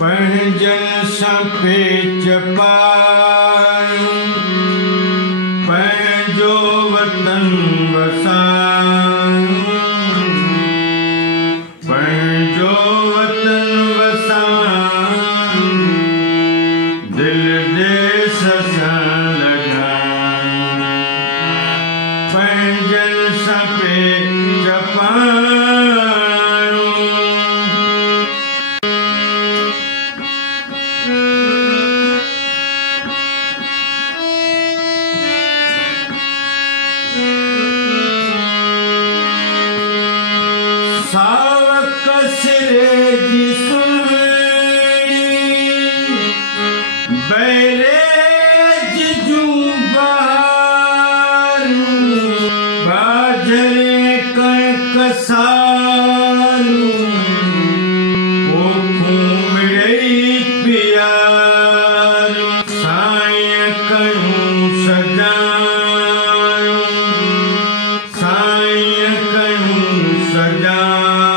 पंहिंजनि सां पेच पायूं, पंहिंजो वतन वसायूं, पंहिंजो वतन वसायूं, दिल देश सां लॻायूं, पंहिंजनि सां पेच पायूं। सावक सिरे जी सुहिणी, बैरेज जूं बहारूं, बाजरे कणक सारूं, पोखूं मिड़ई पियारूं, साईं कयूं सजायूं, साईं कयूं सजायूं।